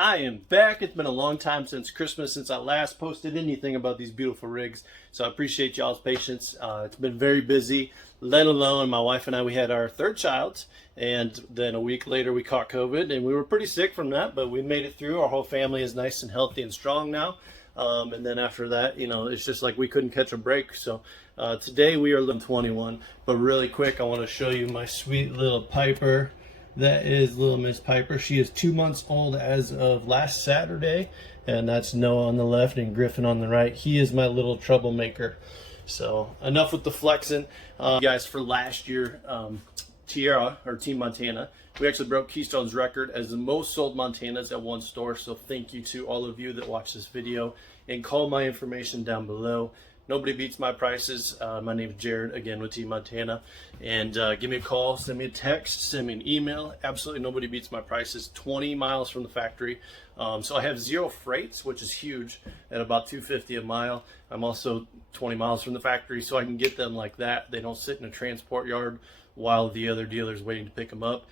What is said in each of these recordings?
I am back. It's been a long time since Christmas since I last posted anything about these beautiful rigs, so I appreciate y'all's patience. It's been very busy, let alone my wife and I, we had our third child, and then a week later we caught COVID, and we were pretty sick from that, but we made it through. Our whole family is nice and healthy and strong now. And then after that, it's just like we couldn't catch a break. So today we are living 21, but really quick, I want to show you my sweet little Piper. That is little Miss Piper. She is 2 months old as of last Saturday, and that's Noah on the left and Griffin on the right. He is my little troublemaker. So enough with the flexing. Guys, for last year, Tiara, or Team Montana, we actually broke Keystone's record as the most sold Montanas at one store. So thank you to all of you that watch this video, and call my information down below. Nobody beats my prices. My name is Jared, again with Team Montana. And give me a call, send me a text, send me an email. Absolutely nobody beats my prices. 20 miles from the factory. So I have zero freights, which is huge, at about $2.50 a mile. I'm also 20 miles from the factory, so I can get them like that. They don't sit in a transport yard while the other dealer's waiting to pick them up.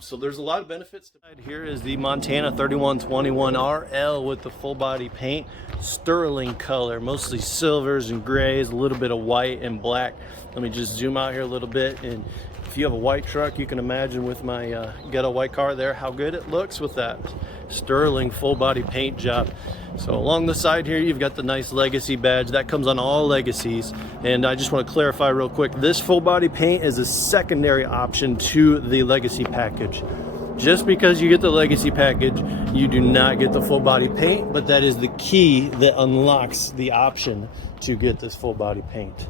So there's a lot of benefits. Here is the Montana 3121 RL with the full body paint, sterling color, mostly silvers and grays, a little bit of white and black. Let me just zoom out here a little bit, and if you have a white truck, you can imagine with my ghetto white car there how good it looks with that sterling full body paint job. So along the side here, you've got the nice Legacy badge that comes on all Legacies. And I just want to clarify real quick, this full body paint is a secondary option to the Legacy package. Just because you get the Legacy package, you do not get the full body paint, but that is the key that unlocks the option to get this full body paint.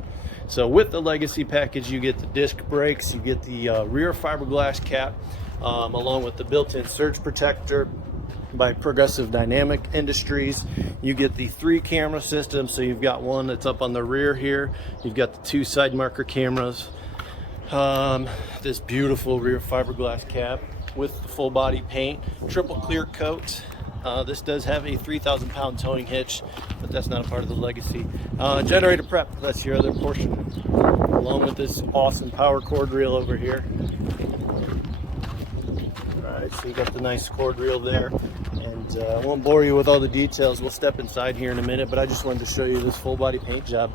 So with the Legacy package, you get the disc brakes, you get the rear fiberglass cap, along with the built-in surge protector by Progressive Dynamic Industries. You get the 3 camera system, so you've got one that's up on the rear here. You've got the 2 side marker cameras. This beautiful rear fiberglass cap with the full body paint, triple clear coat. This does have a 3,000 pound towing hitch, but that's not a part of the Legacy. Generator prep, that's your other portion, along with this awesome power cord reel over here. Alright, so you got the nice cord reel there, and I won't bore you with all the details. We'll step inside here in a minute, but I just wanted to show you this full body paint job.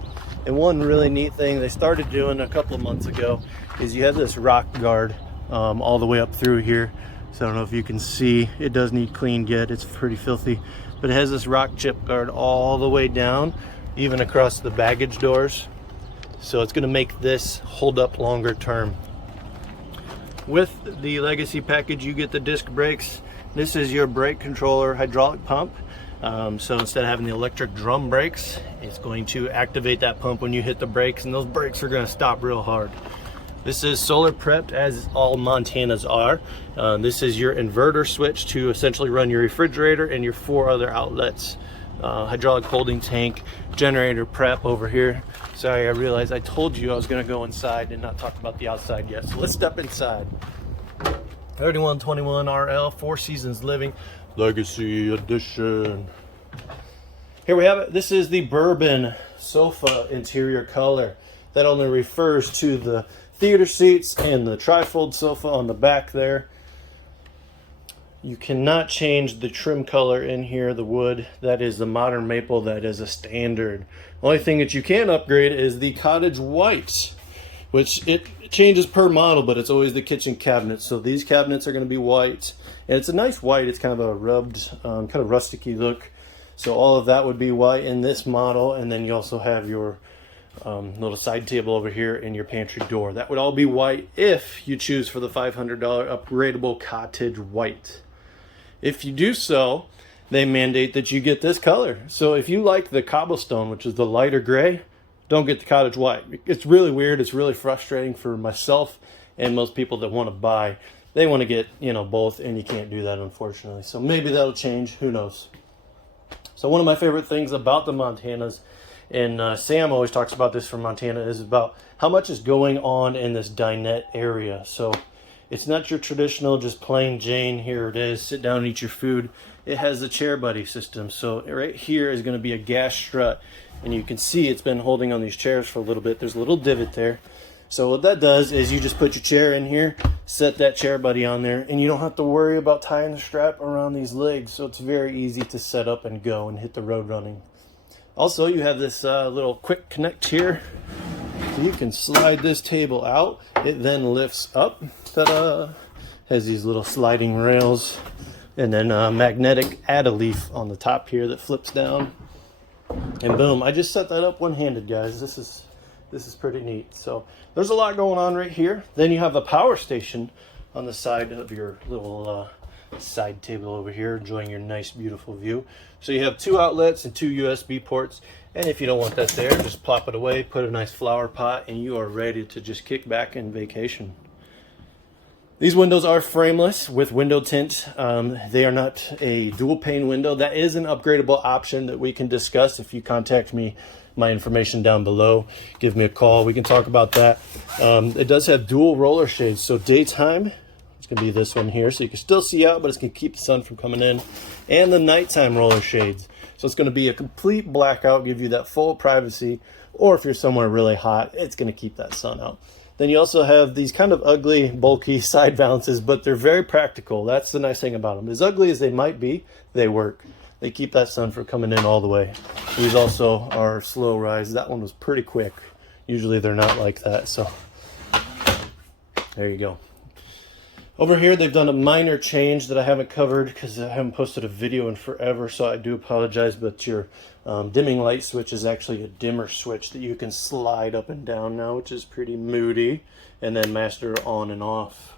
And one really neat thing they started doing a couple of months ago is you have this rock guard all the way up through here. So I don't know if you can see, it does need cleaned yet, it's pretty filthy, but it has this rock chip guard all the way down, even across the baggage doors. So it's going to make this hold up longer term. With the Legacy package, you get the disc brakes. This is your brake controller hydraulic pump. So instead of having the electric drum brakes, it's going to activate that pump when you hit the brakes, and those brakes are going to stop real hard. This is solar prepped, as all Montanas are. This is your inverter switch to essentially run your refrigerator and your 4 other outlets. Hydraulic holding tank, generator prep over here. Sorry, I realized I told you I was going to go inside and not talk about the outside yet. So let's step inside. 3121 RL, 4 Seasons Living, Legacy Edition. Here we have it. This is the bourbon sofa interior color. That only refers to the theater seats and the trifold sofa on the back there. You cannot change the trim color in here, the wood. That is the modern maple, that is a standard. Only thing that you can upgrade is the cottage white, which it changes per model, but it's always the kitchen cabinets. So these cabinets are going to be white, and it's a nice white. It's kind of a rubbed, kind of rusticy look. So all of that would be white in this model, and then you also have your little side table over here and your pantry door. That would all be white if you choose for the $500 upgradable cottage white. If you do so, they mandate that you get this color. So if you like the cobblestone, which is the lighter gray, don't get the cottage white. It's really weird. It's really frustrating for myself and most people that want to buy. They want to get, both, and you can't do that, unfortunately. So maybe that'll change. Who knows? So one of my favorite things about the Montanas, and Sam always talks about this from Montana, is about how much is going on in this dinette area. So it's not your traditional just plain Jane, here it is, sit down and eat your food. It has the chair buddy system. So right here is going to be a gas strut, and you can see it's been holding on these chairs for a little bit. There's a little divot there. So what that does is you just put your chair in here, set that chair buddy on there, and you don't have to worry about tying the strap around these legs. So it's very easy to set up and go and hit the road running. Also, you have this little quick connect here. So you can slide this table out. It then lifts up. Ta-da! Has these little sliding rails, and then a magnetic add-a-leaf on the top here that flips down. And boom, I just set that up one-handed, guys. This is pretty neat. So there's a lot going on right here. Then you have the power station on the side of your little side table over here, enjoying your nice, beautiful view. So you have 2 outlets and 2 USB ports. And if you don't want that there, just plop it away, put a nice flower pot, and you are ready to just kick back and vacation. These windows are frameless with window tint. They are not a dual pane window. That is an upgradable option that we can discuss if you contact me. My information down below. Give me a call. We can talk about that. It does have dual roller shades. So daytime, it's going to be this one here. So you can still see out, but it's going to keep the sun from coming in. And the nighttime roller shades. So it's going to be a complete blackout, give you that full privacy. Or if you're somewhere really hot, it's going to keep that sun out. Then you also have these kind of ugly, bulky side valances, but they're very practical. That's the nice thing about them. As ugly as they might be, they work. They keep that sun from coming in all the way. These also are slow rise. That one was pretty quick. Usually they're not like that, so there you go. Over here, they've done a minor change that I haven't covered because I haven't posted a video in forever, so I do apologize, but your dimming light switch is actually a dimmer switch that you can slide up and down now, which is pretty moody, and then master on and off.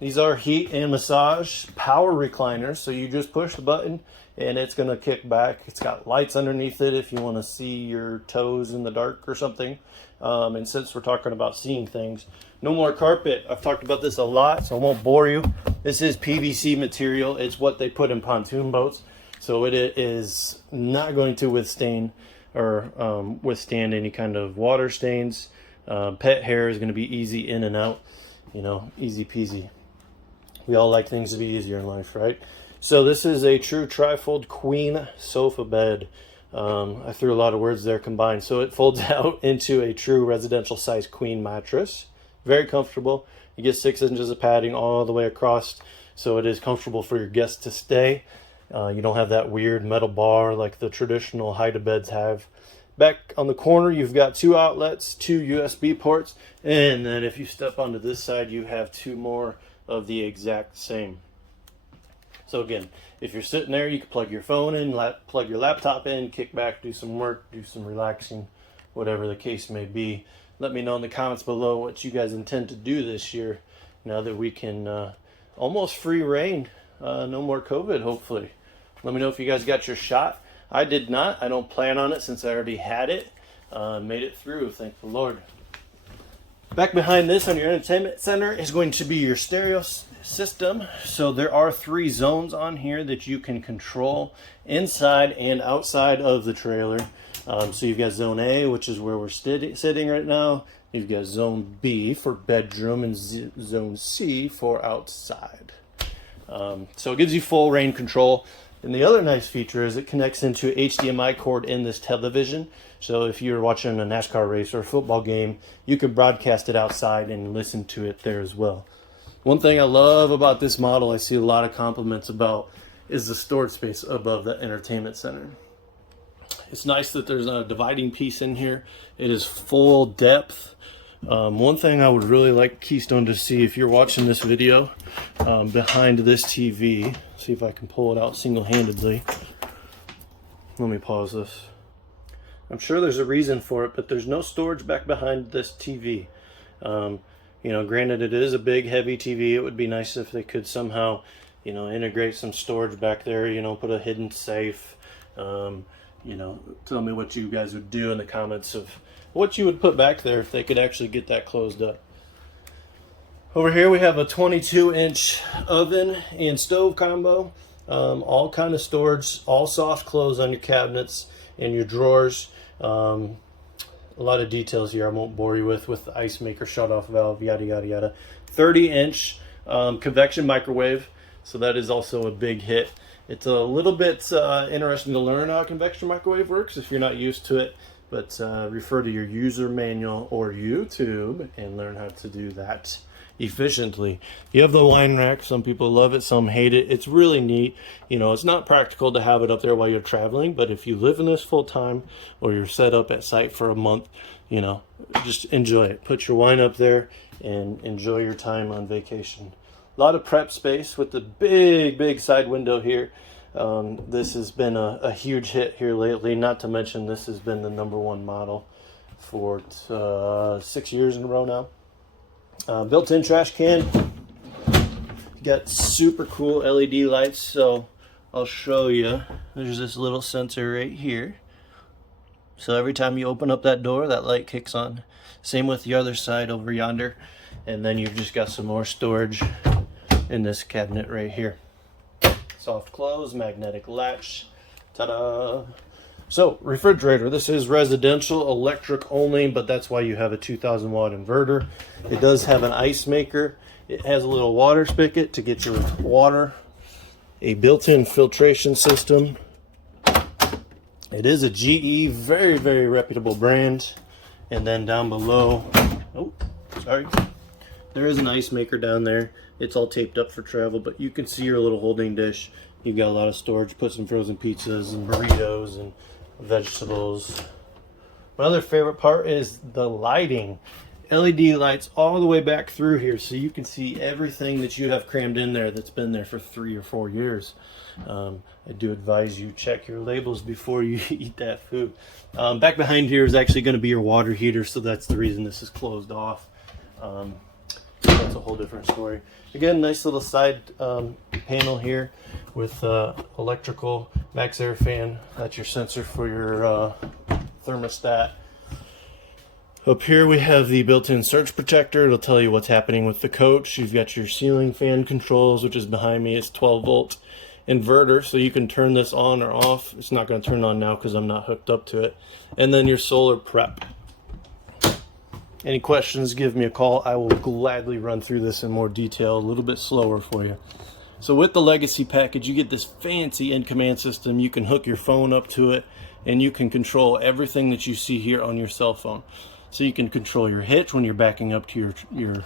These are heat and massage power recliners, so you just push the button and it's going to kick back. It's got lights underneath it if you want to see your toes in the dark or something. And since we're talking about seeing things, no more carpet. I've talked about this a lot, so I won't bore you. This is PVC material. It's what they put in pontoon boats, so it is not going to withstand any kind of water stains. Pet hair is going to be easy in and out, easy peasy. We all like things to be easier in life, right? So this is a true trifold queen sofa bed. I threw a lot of words there combined. So it folds out into a true residential size queen mattress. Very comfortable. You get 6 inches of padding all the way across, so it is comfortable for your guests to stay. You don't have that weird metal bar like the traditional hide-a-beds have. Back on the corner, you've got 2 outlets, 2 USB ports, and then if you step onto this side, you have 2 more of the exact same. So again, if you're sitting there, you can plug your phone in, plug your laptop in, kick back, do some work, do some relaxing, whatever the case may be. Let me know in the comments below what you guys intend to do this year now that we can almost free reign. No more COVID, hopefully. Let me know if you guys got your shot. I did not. I don't plan on it since I already had it. Made it through, thank the Lord. Back behind this on your entertainment center is going to be your stereo system. So there are 3 zones on here that you can control inside and outside of the trailer. So you've got zone A, which is where we're sitting right now. You've got zone B for bedroom and zone C for outside. So it gives you full reign control. And the other nice feature is it connects into HDMI cord in this television. So if you're watching a NASCAR race or a football game, you can broadcast it outside and listen to it there as well. One thing I love about this model, I see a lot of compliments about, is the storage space above the entertainment center. It's nice that there's a dividing piece in here. It is full depth. One thing I would really like Keystone to see, if you're watching this video, behind this TV, see if I can pull it out single-handedly. Let me pause this. I'm sure there's a reason for it, but there's no storage back behind this TV. Granted, it is a big, heavy TV. It would be nice if they could somehow, integrate some storage back there, put a hidden safe. Tell me what you guys would do in the comments of what you would put back there if they could actually get that closed up. Over here we have a 22-inch oven and stove combo. All kind of storage, all soft close on your cabinets and your drawers. A lot of details here I won't bore you with the ice maker, shut-off valve, yada, yada, yada. 30-inch convection microwave, so that is also a big hit. It's a little bit interesting to learn how a convection microwave works if you're not used to it. but refer to your user manual or YouTube and learn how to do that efficiently. You have the wine rack. Some people love it, some hate it. It's really neat. You know, it's not practical to have it up there while you're traveling, but if you live in this full time or you're set up at site for a month, you know, just enjoy it. Put your wine up there and enjoy your time on vacation. A lot of prep space with the big side window here. This has been a huge hit here lately, not to mention this has been the #1 model for 6 years in a row now. Built-in trash can. Got super cool LED lights, so I'll show you. There's this little sensor right here. So every time you open up that door, that light kicks on. Same with the other side over yonder. And then you've just got some more storage in this cabinet right here. Soft close, magnetic latch. Ta-da! So, refrigerator. This is residential, electric only, but that's why you have a 2,000 watt inverter. It does have an ice maker. It has a little water spigot to get your water. A built-in filtration system. It is a GE, very reputable brand. And then down below, oh, sorry. There is an ice maker down there. It's all taped up for travel, but you can see your little holding dish. You've got a lot of storage. Put some frozen pizzas and burritos and vegetables. My other favorite part is the lighting. LED lights all the way back through here, so you can see everything that you have crammed in there that's been there for 3 or 4 years. I do advise you check your labels before you eat that food. Back behind here is actually going to be your water heater, so that's the reason this is closed off. That's a whole different story. Again, nice little side panel here with electrical max air fan. That's your sensor for your thermostat. Up here we have the built-in surge protector. It'll tell you what's happening with the coach. You've got your ceiling fan controls, which is behind me. It's 12 volt inverter, so you can turn this on or off. It's not going to turn on now because I'm not hooked up to it. And then your solar prep. Any questions, give me a call. I will gladly run through this in more detail, a little bit slower for you. So with the Legacy package, you get this fancy end command system. You can hook your phone up to it, and you can control everything that you see here on your cell phone. So you can control your hitch when you're backing up to your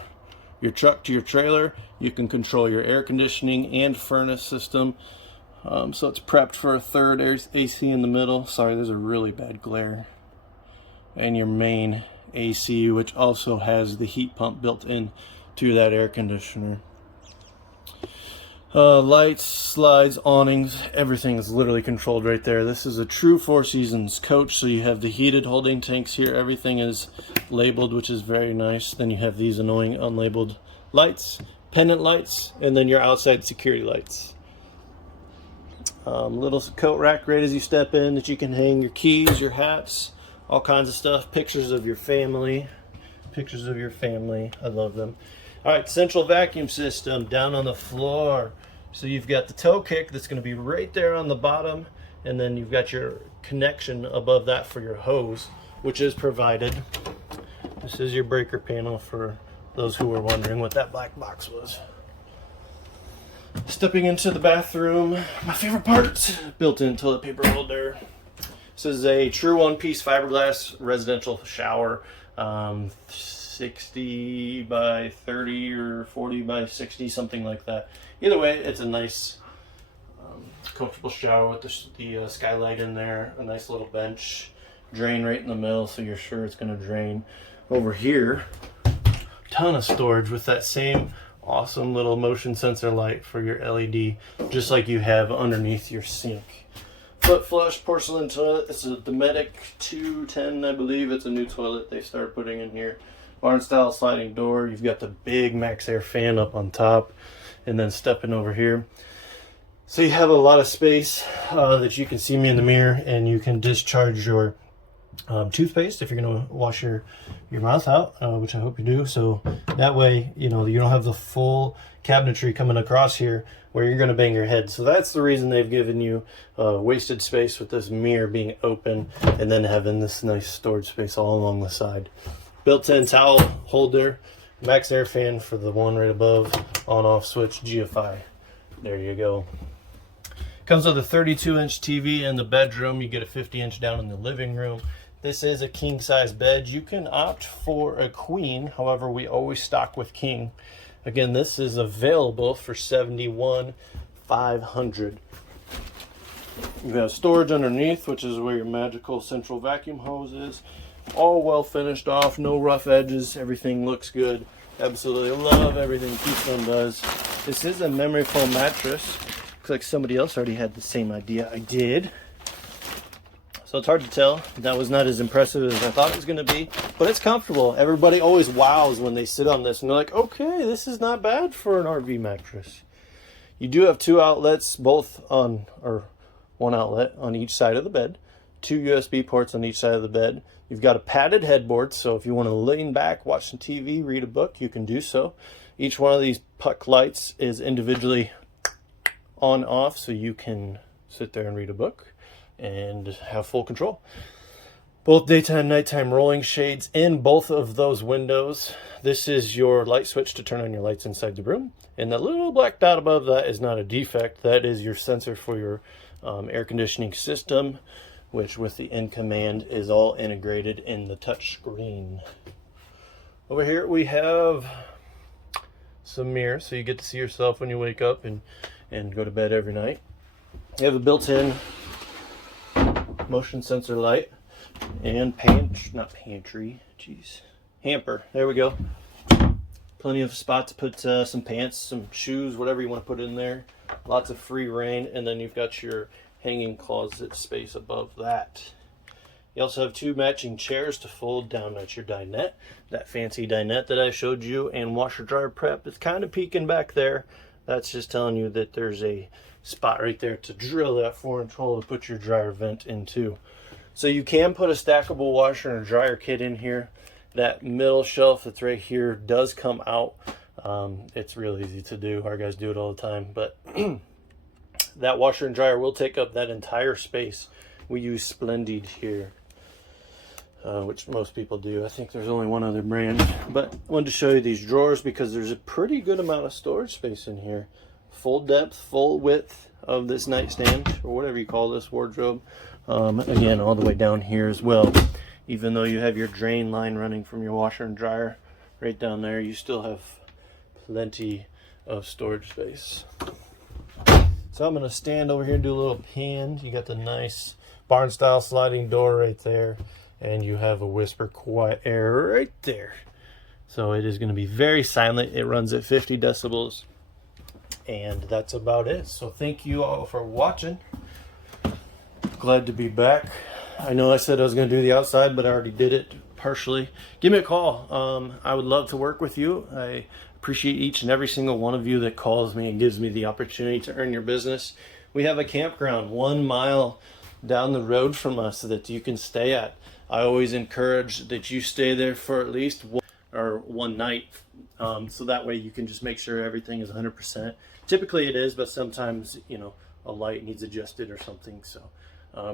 truck to your trailer. You can control your air conditioning and furnace system. So it's prepped for a third AC in the middle. Sorry, there's a really bad glare. And your main AC, which also has the heat pump built in to that air conditioner. Lights, slides, awnings, everything is literally controlled right there. This is a true Four Seasons coach, so you have the heated holding tanks here. Everything is labeled, which is very nice. Then you have these annoying unlabeled lights, pendant lights, and then your outside security lights. Little coat rack right as you step in that you can hang your keys, your hats, all kinds of stuff. Pictures of your family. I love them. All right, central vacuum system down on the floor. So you've got the toe kick that's going to be right there on the bottom, and then you've got your connection above that for your hose, which is provided. This is your breaker panel for those who were wondering what that black box was. Stepping into the bathroom, my favorite part, built-in toilet paper holder. This is a true one-piece fiberglass residential shower. 60 by 30 or 40 by 60, something like that. Either way, it's a nice, comfortable shower with the skylight in there, a nice little bench, drain right in the middle, so you're sure it's going to drain. Over here, ton of storage with that same awesome little motion sensor light for your LED, just like you have underneath your sink. Foot flush porcelain toilet. It's a Dometic 210, I believe. It's a new toilet they started putting in here. Barn style sliding door. You've got the big max air fan up on top, and then stepping over here. So you have a lot of space that you can see me in the mirror, and you can discharge your toothpaste if you're going to wash your mouth out, which I hope you do. So that way, you know, you don't have the full cabinetry coming across here where you're going to bang your head. So that's the reason they've given you wasted space with this mirror being open, and then having this nice storage space all along the side. Built-in towel holder, max air fan for the one right above, on-off switch, GFI. There you go. Comes with a 32-inch TV in the bedroom. You get a 50-inch down in the living room. This is a king size bed. You can opt for a queen, however we always stock with king. Again, this is available for $71,500. You have storage underneath, which is where your magical central vacuum hose is. All well finished off, no rough edges, everything looks good. Absolutely love everything Keystone does. This is a memory foam mattress. Looks like somebody else already had the same idea I did. So it's hard to tell. That was not as impressive as I thought it was going to be, but it's comfortable. Everybody always wows when they sit on this and they're like, okay, this is not bad for an RV mattress. You do have 2 outlets, both on, or 1 outlet on each side of the bed, 2 USB ports on each side of the bed. You've got a padded headboard, so if you want to lean back, watch some TV, read a book, you can do so. Each one of these puck lights is individually on off, so you can sit there and read a book and have full control. Both daytime, nighttime rolling shades in both of those windows. This is your light switch to turn on your lights inside the room. And that little black dot above that is not a defect. That is your sensor for your air conditioning system, which with the in command is all integrated in the touch screen. Over here we have some mirrors, so you get to see yourself when you wake up and go to bed every night. You have a built-in motion sensor light and hamper. There we go. Plenty of spot to put some pants, some shoes, whatever you want to put in there. Lots of free reign, and then you've got your hanging closet space above that. You also have 2 matching chairs to fold down at your dinette. That fancy dinette that I showed you, and washer dryer prep is kind of peeking back there. That's just telling you that there's a spot right there to drill that 4-inch hole to put your dryer vent into. So you can put a stackable washer and a dryer kit in here. That middle shelf that's right here does come out. It's real easy to do. Our guys do it all the time, but that washer and dryer will take up that entire space. We use Splendid here, which most people do. I think there's only one other brand, but I wanted to show you these drawers because there's a pretty good amount of storage space in here. Full depth, full width of this nightstand, or whatever you call this, wardrobe. Again, all the way down here as well. Even though you have your drain line running from your washer and dryer right down there, you still have plenty of storage space. So I'm going to stand over here and do a little pan. You got the nice barn style sliding door right there, and you have a whisper quiet air right there. So it is going to be very silent. It runs at 50 decibels. And that's about it. So thank you all for watching. Glad to be back. I know I said I was going to do the outside, but I already did it partially. Give me a call. I would love to work with you. I appreciate each and every single one of you that calls me and gives me the opportunity to earn your business. We have a campground 1 mile down the road from us that you can stay at. I always encourage that you stay there for at least one night. So that way you can just make sure everything is 100%. Typically it is, but sometimes, you know, a light needs adjusted or something. So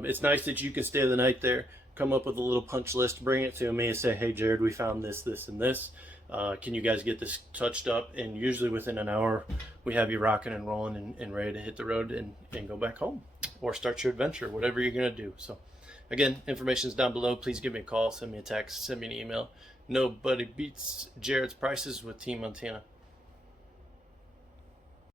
it's nice that you can stay the night there, come up with a little punch list, bring it to me and say, hey Jared, we found this, this, and this. Can you guys get this touched up? And usually within an hour, we have you rocking and rolling and ready to hit the road and go back home or start your adventure, whatever you're going to do. So again, information is down below. Please give me a call, send me a text, send me an email. Nobody beats Jared's prices with Team Montana.